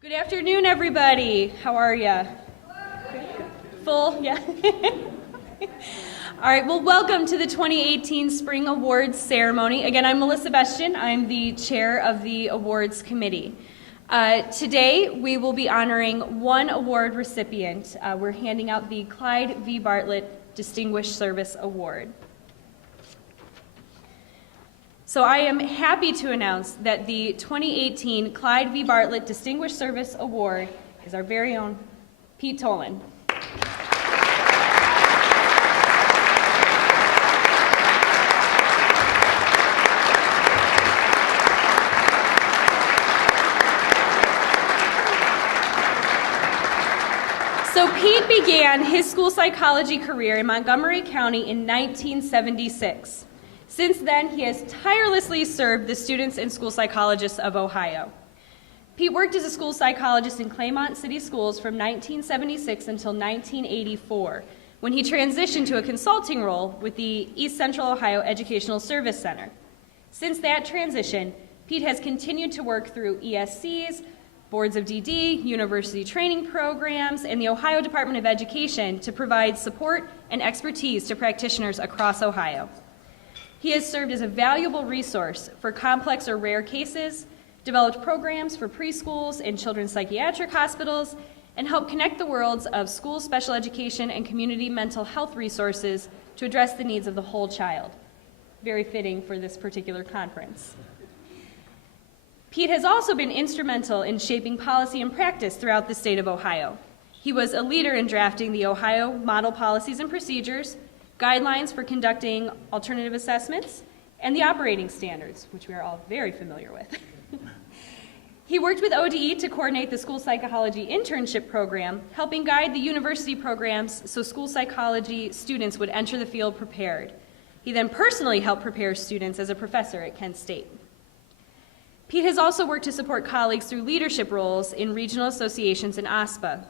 Good afternoon, everybody. How are ya? Full? Yeah. All right, well, welcome to the 2018 Spring Awards Ceremony. Again, I'm Melissa Bestian. I'm the chair of the awards committee. Today, we will be honoring one award recipient. We're handing out the Clyde v. Bartlett Distinguished Service Award. So I am happy to announce that the 2018 Clyde v. Bartlett Distinguished Service Award is our very own Pete Tolan. So Pete began his school psychology career in Montgomery County in 1976. Since then, he has tirelessly served the students and school psychologists of Ohio. Pete worked as a school psychologist in Claymont City Schools from 1976 until 1984, when he transitioned to a consulting role with the East Central Ohio Educational Service Center. Since that transition, Pete has continued to work through ESCs, boards of DD, university training programs, and the Ohio Department of Education to provide support and expertise to practitioners across Ohio. He has served as a valuable resource for complex or rare cases, developed programs for preschools and children's psychiatric hospitals, and helped connect the worlds of school special education and community mental health resources to address the needs of the whole child. Very fitting for this particular conference. Pete has also been instrumental in shaping policy and practice throughout the state of Ohio. He was a leader in drafting the Ohio Model Policies and Procedures, guidelines for conducting alternative assessments, and the operating standards, which we are all very familiar with. He worked with ODE to coordinate the school psychology internship program, helping guide the university programs so school psychology students would enter the field prepared. He then personally helped prepare students as a professor at Kent State. Pete has also worked to support colleagues through leadership roles in regional associations and OSPA.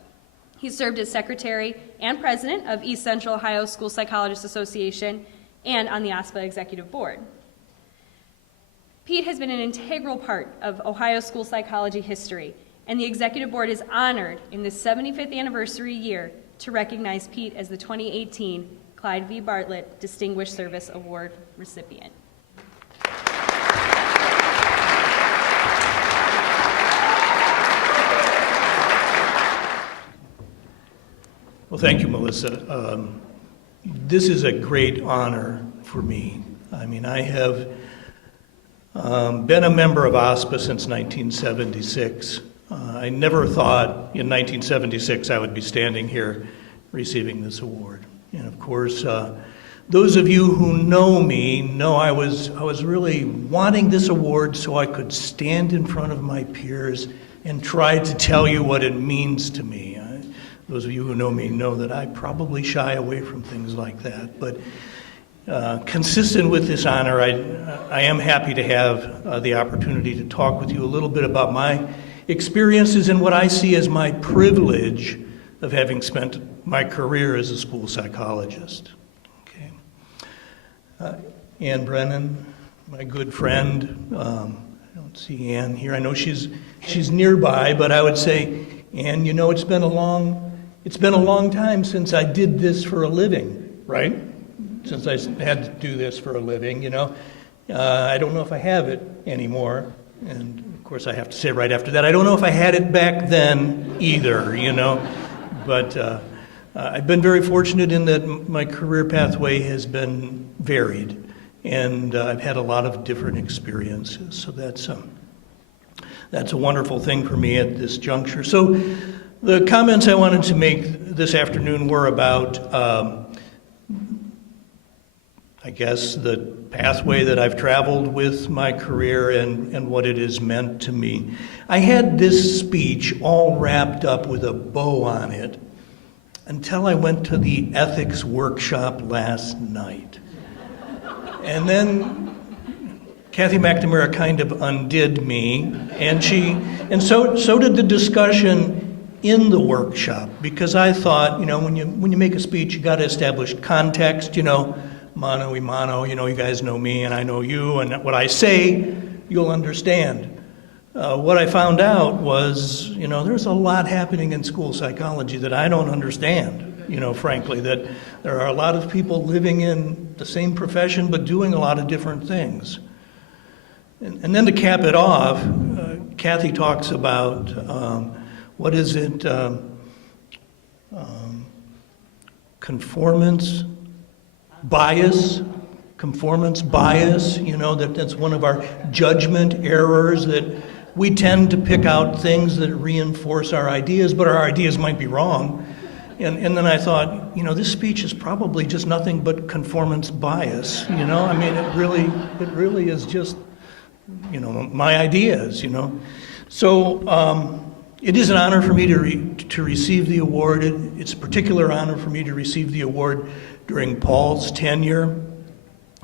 He served as secretary and president of East Central Ohio School Psychologists Association and on the OSPA executive board. Pete has been an integral part of Ohio school psychology history, and the executive board is honored in the 75th anniversary year to recognize Pete as the 2018 Clyde v. Bartlett Distinguished Service Award recipient. Well, thank you, Melissa. This is a great honor for me. I mean, I have been a member of OSPA since 1976. I never thought in 1976 I would be standing here receiving this award. And of course, those of you who know me know I was really wanting this award so I could stand in front of my peers and try to tell you what it means to me. Those of you who know me know that I probably shy away from things like that. But consistent with this honor, I am happy to have the opportunity to talk with you a little bit about my experiences and what I see as my privilege of having spent my career as a school psychologist. Okay. Ann Brennan, my good friend. I don't see Ann here. I know she's nearby, but I would say, Ann, you know, it's been a long time since I did this for a living, right? Since I had to do this for a living, you know. I don't know if I have it anymore. And of course I have to say right after that, I don't know if I had it back then either, you know. But I've been very fortunate in that my career pathway has been varied. And I've had a lot of different experiences. So that's a wonderful thing for me at this juncture. So the comments I wanted to make this afternoon were about, I guess, the pathway that I've traveled with my career and what it has meant to me. I had this speech all wrapped up with a bow on it until I went to the ethics workshop last night. And then Kathy McNamara kind of undid me, and so did the discussion in the workshop, because I thought, you know, when you make a speech, you got to establish context, you know, mano y mano, you know, you guys know me and I know you, and what I say, you'll understand. what I found out was, there's a lot happening in school psychology that I don't understand, frankly, that there are a lot of people living in the same profession but doing a lot of different things. And then to cap it off, Kathy talks about, what is it, conformance bias, that's one of our judgment errors, that we tend to pick out things that reinforce our ideas, but our ideas might be wrong. And then I thought, this speech is probably just nothing but conformance bias, I mean, it really is just, my ideas, So it is an honor for me to receive the award. It's a particular honor for me to receive the award during Paul's tenure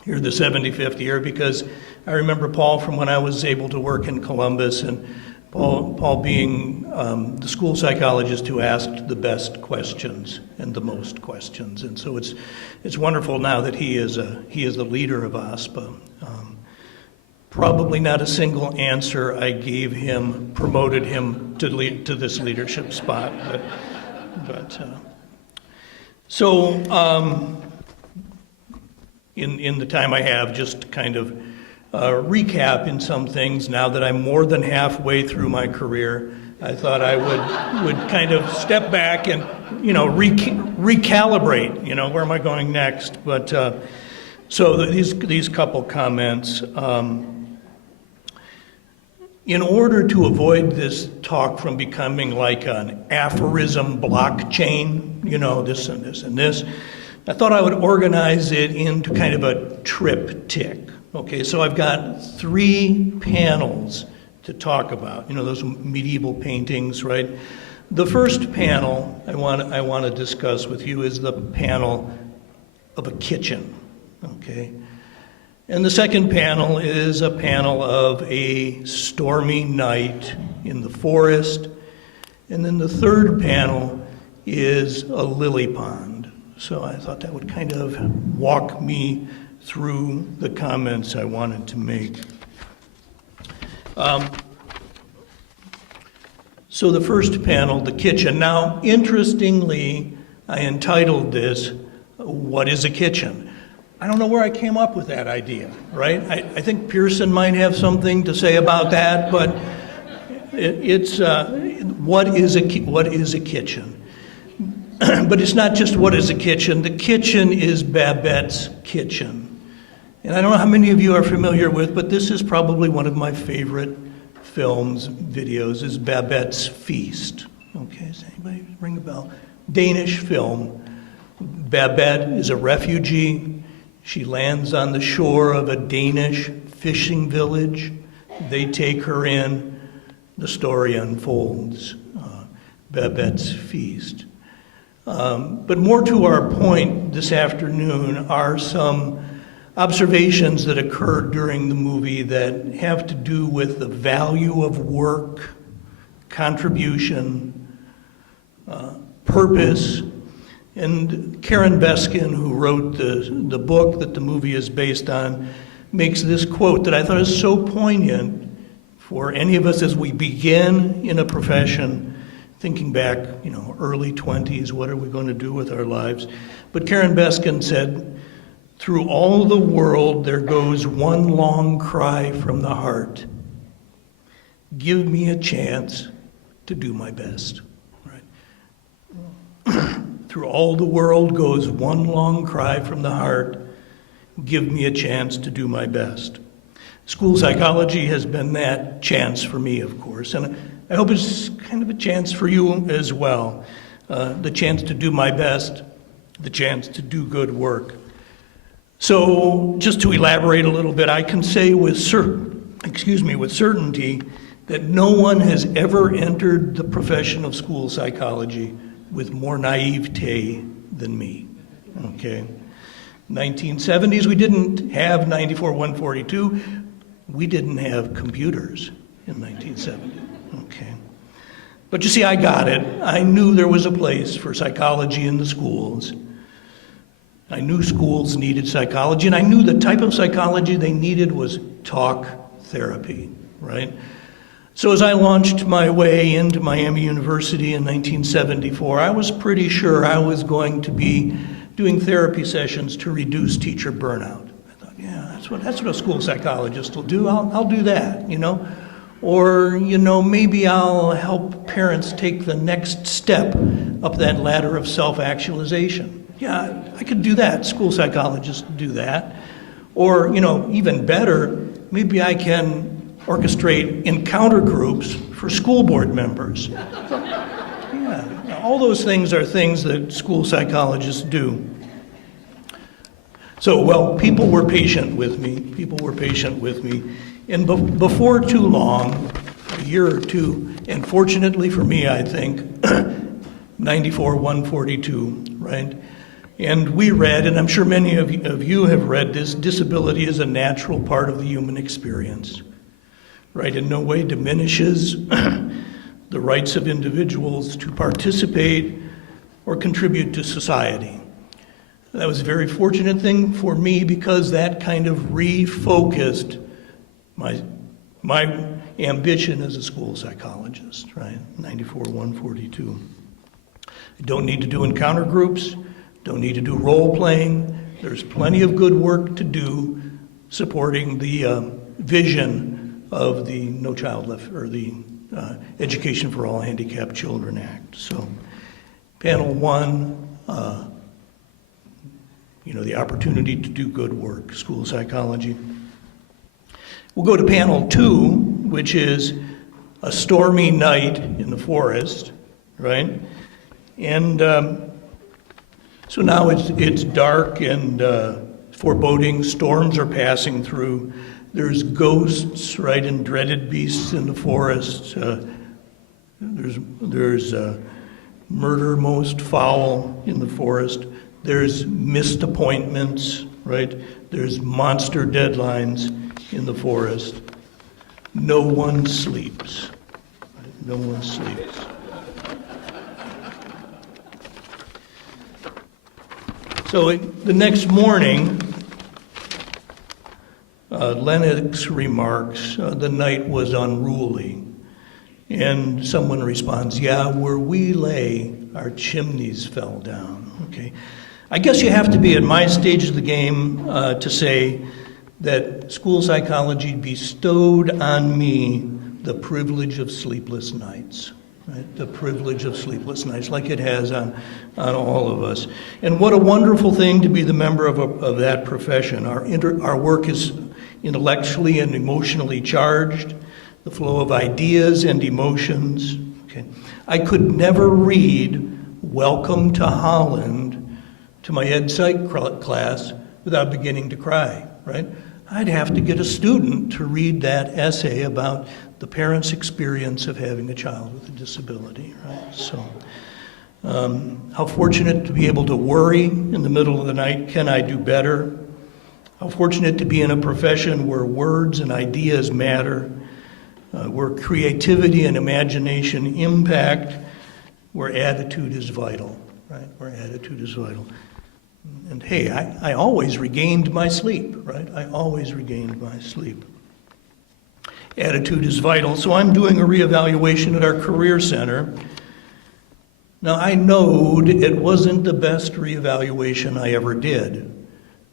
here, the 75th year, because I remember Paul from when I was able to work in Columbus, and Paul being the school psychologist who asked the best questions and the most questions. And so it's wonderful now that he is the leader of OSPA. Probably not a single answer I gave him promoted him to this leadership spot, so in the time I have, just to kind of recap in some things, now that I'm more than halfway through my career, I thought I would kind of step back and recalibrate, where am I going next? But so these couple comments. In order to avoid this talk from becoming like an aphorism blockchain, this and this and this, I thought I would organize it into kind of a triptych. Okay, so I've got 3 panels to talk about, those medieval paintings, right? The first panel I want to discuss with you is the panel of a kitchen, okay? And the second panel is a panel of a stormy night in the forest. And then the third panel is a lily pond. So I thought that would kind of walk me through the comments I wanted to make. So the first panel, the kitchen. Now, interestingly, I entitled this, "What is a Kitchen?" I don't know where I came up with that idea, right? I think Pearson might have something to say about that, but it's what is a kitchen? But it's not just what is a kitchen. The kitchen is Babette's kitchen. And I don't know how many of you are familiar with, but this is probably one of my favorite films, videos, is Babette's Feast. Okay, does anybody ring a bell? Danish film. Babette is a refugee. She lands on the shore of a Danish fishing village. They take her in. The story unfolds. Babette's Feast. But more to our point this afternoon are some observations that occurred during the movie that have to do with the value of work, contribution, purpose. And Karen Beskin, who wrote the book that the movie is based on, makes this quote that I thought is so poignant for any of us as we begin in a profession, thinking back, early 20s, what are we going to do with our lives? But Karen Beskin said, "Through all the world there goes one long cry from the heart. Give me a chance to do my best." Right? Through all the world goes one long cry from the heart. Give me a chance to do my best. School psychology has been that chance for me, of course, and I hope it's kind of a chance for you as well. The chance to do my best, the chance to do good work. So just to elaborate a little bit, I can say with certainty that no one has ever entered the profession of school psychology with more naivete than me, okay? 1970s, we didn't have 94-142. We didn't have computers in 1970, okay? But you see, I got it. I knew there was a place for psychology in the schools. I knew schools needed psychology, and I knew the type of psychology they needed was talk therapy, right? So as I launched my way into Miami University in 1974, I was pretty sure I was going to be doing therapy sessions to reduce teacher burnout. I thought, yeah, that's what a school psychologist will do. I'll do that, you know. Or, you know, maybe I'll help parents take the next step up that ladder of self-actualization. Yeah, I could do that. School psychologists do that. Or, you know, even better, maybe I can orchestrate encounter groups for school board members. Yeah, all those things are things that school psychologists do. So, well, people were patient with me. And before too long, a year or two, and fortunately for me, I think, 94-142, right? And we read, and I'm sure many of you have read this, disability is a natural part of the human experience, right? In no way diminishes the rights of individuals to participate or contribute to society. That was a very fortunate thing for me because that kind of refocused my ambition as a school psychologist, right? 94-142. I don't need to do encounter groups, don't need to do role playing. There's plenty of good work to do supporting the vision of the No Child Left, or the Education for All Handicapped Children Act. So, panel one, the opportunity to do good work, school psychology. We'll go to panel two, which is a stormy night in the forest, right? And so now it's dark and foreboding, storms are passing through. There's ghosts, right, and dreaded beasts in the forest. There's murder most foul in the forest. There's missed appointments, right? There's monster deadlines in the forest. No one sleeps. Right? No one sleeps. So the next morning, Lennox remarks, the night was unruly. And someone responds, yeah, where we lay, our chimneys fell down. Okay. I guess you have to be at my stage of the game to say that school psychology bestowed on me the privilege of sleepless nights. Right? The privilege of sleepless nights, like it has on all of us. And what a wonderful thing to be the member of that profession. Our work is intellectually and emotionally charged, the flow of ideas and emotions. Okay. I could never read Welcome to Holland to my ed psych class without beginning to cry, right? I'd have to get a student to read that essay about the parent's experience of having a child with a disability, right? So, how fortunate to be able to worry in the middle of the night, can I do better? How fortunate to be in a profession where words and ideas matter, where creativity and imagination impact, where attitude is vital, right? Where attitude is vital. And hey, I always regained my sleep, right? I always regained my sleep. Attitude is vital, so I'm doing a reevaluation at our Career Center. Now, I know it wasn't the best reevaluation I ever did,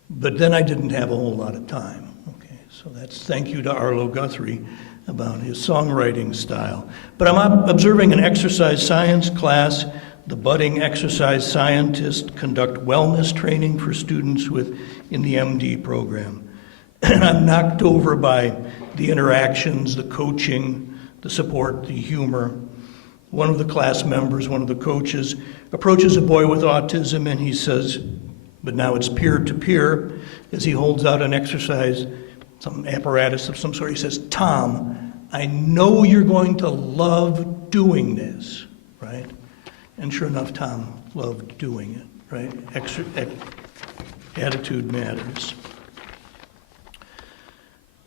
but then I didn't have a whole lot of time. Okay, so that's thank you to Arlo Guthrie about his songwriting style. But I'm observing an exercise science class. The budding exercise scientists conduct wellness training for students in the MD program. And I'm knocked over by the interactions, the coaching, the support, the humor. One of the class members, one of the coaches, approaches a boy with autism and he says, but now it's peer-to-peer, as he holds out an exercise, some apparatus of some sort. He says, Tom, I know you're going to love doing this, right? And sure enough, Tom loved doing it, right? Attitude matters.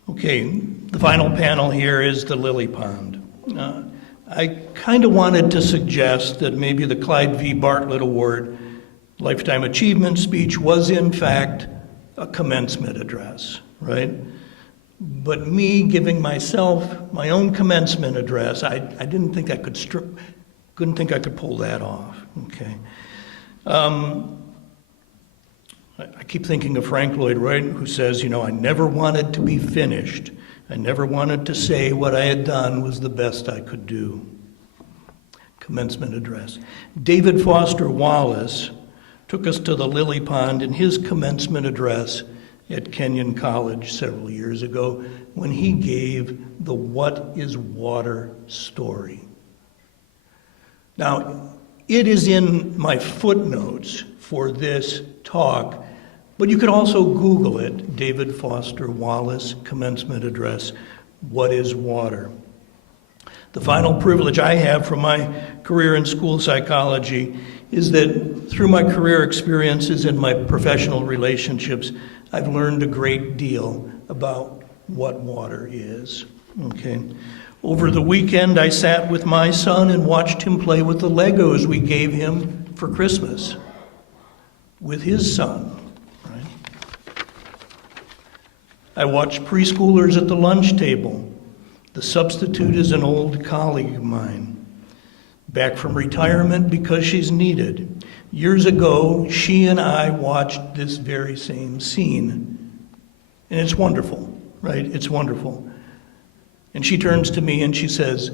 Okay, the final panel here is the lily pond. I kind of wanted to suggest that maybe the Clyde v. Bartlett Award Lifetime Achievement speech was in fact a commencement address, right? But me giving myself my own commencement address, I didn't think I could couldn't think I could pull that off, okay? I keep thinking of Frank Lloyd Wright, who says, you know, I never wanted to be finished. I never wanted to say what I had done was the best I could do. Commencement address. David Foster Wallace took us to the Lily Pond in his commencement address at Kenyon College several years ago when he gave the What is Water story. Now, it is in my footnotes for this talk, but you could also Google it, David Foster Wallace commencement address, What is Water? The final privilege I have from my career in school psychology is that through my career experiences and my professional relationships, I've learned a great deal about what water is, okay? Over the weekend, I sat with my son and watched him play with the Legos we gave him for Christmas with his son, right? I watched preschoolers at the lunch table. The substitute is an old colleague of mine, back from retirement because she's needed. Years ago, she and I watched this very same scene, and it's wonderful, right? It's wonderful. And she turns to me and she says,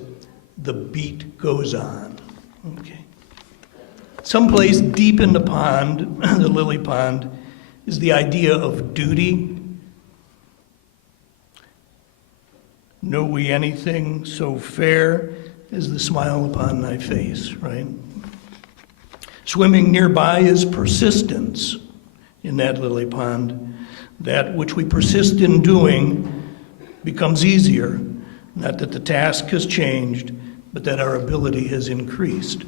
the beat goes on, okay? Someplace deep in the pond, the lily pond, is the idea of duty. Know we anything so fair as the smile upon thy face, right? Swimming nearby is persistence in that lily pond. That which we persist in doing becomes easier. Not that the task has changed, but that our ability has increased.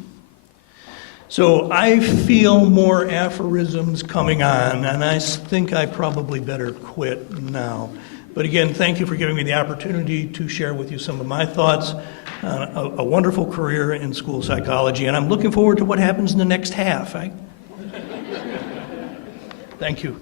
So I feel more aphorisms coming on, and I think I probably better quit now. But again, thank you for giving me the opportunity to share with you some of my thoughts on a wonderful career in school psychology, and I'm looking forward to what happens in the next half. Thank you.